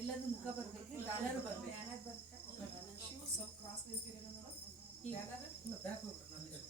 ಎಲ್ಲದೂ ಮುಖ ಬರಬೇಕು ಬ್ಯಾನರ್ ಬರಬೇಕು ಬ್ಯಾನರ್ ಬರ್ತಾ ಶಿವ ಸ್ವಲ್ಪ ಕ್ರಾಸ್ ನಿಂತಿರೋದು ಮೇಡಮ್ ಬ್ಯಾನರ್ ಬ್ಯಾಕ್ ಹೋಗ್ಬೇಕು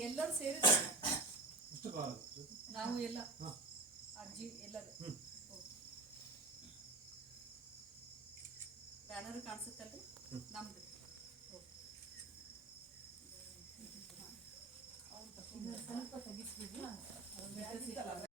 ಎಲ್ಲರೂ ಸೇರಿ ನಾವು ಎಲ್ಲ ಅಜ್ಜಿ ಎಲ್ಲರೂ. ಬ್ಯಾನರ್ ಕಾಣಿಸುತ್ತಲ್ರಿ? ನಮ್ದು. ಸ್ವಲ್ಪ